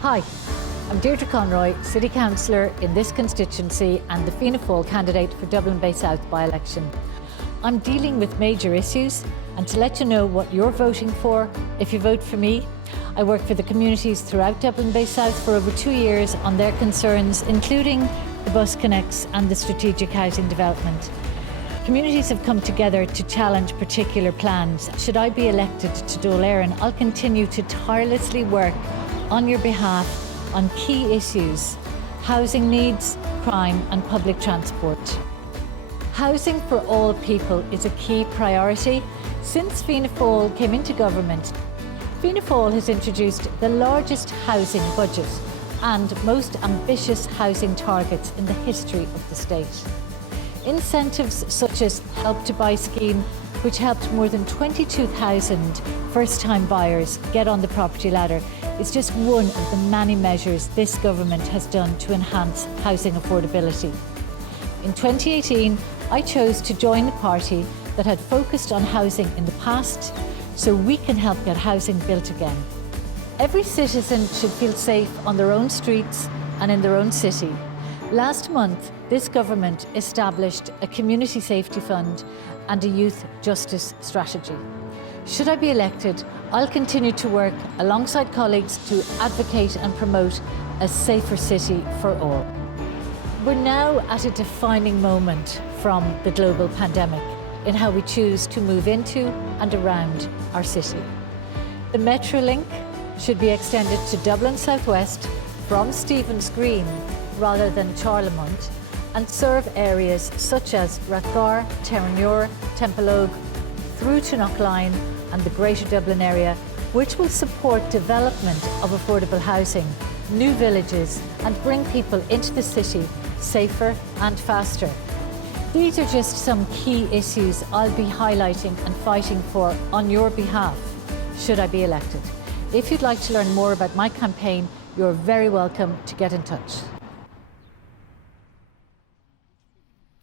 Hi, I'm Deirdre Conroy, City Councillor in this constituency and the Fianna Fáil candidate for Dublin Bay South by-election. I'm dealing with major issues, and to let you know what you're voting for if you vote for me, I work for the communities throughout Dublin Bay South for over 2 years on their concerns, including the bus connects and the strategic housing development. Communities have come together to challenge particular plans. Should I be elected to Dáil Éireann, I'll continue to tirelessly work on your behalf on key issues: housing needs, crime and public transport. Housing for all people is a key priority. Since Fianna Fáil came into government, Fianna Fáil has introduced the largest housing budget and most ambitious housing targets in the history of the state. Incentives such as Help to Buy scheme, which helped more than 22,000 first-time buyers get on the property ladder, is just one of the many measures this government has done to enhance housing affordability. In 2018, I chose to join a party that had focused on housing in the past, so we can help get housing built again. Every citizen should feel safe on their own streets and in their own city. Last month, this government established a community safety fund and a youth justice strategy. Should I be elected, I'll continue to work alongside colleagues to advocate and promote a safer city for all. We're now at a defining moment from the global pandemic in how we choose to move into and around our city. The Metrolink should be extended to Dublin Southwest from Stephen's Green rather than Charlemont, and serve areas such as Rathgar, Terenure, Templeogue, through to Knockline and the Greater Dublin area, which will support development of affordable housing, new villages, and bring people into the city safer and faster. These are just some key issues I'll be highlighting and fighting for on your behalf, should I be elected. If you'd like to learn more about my campaign, you're very welcome to get in touch.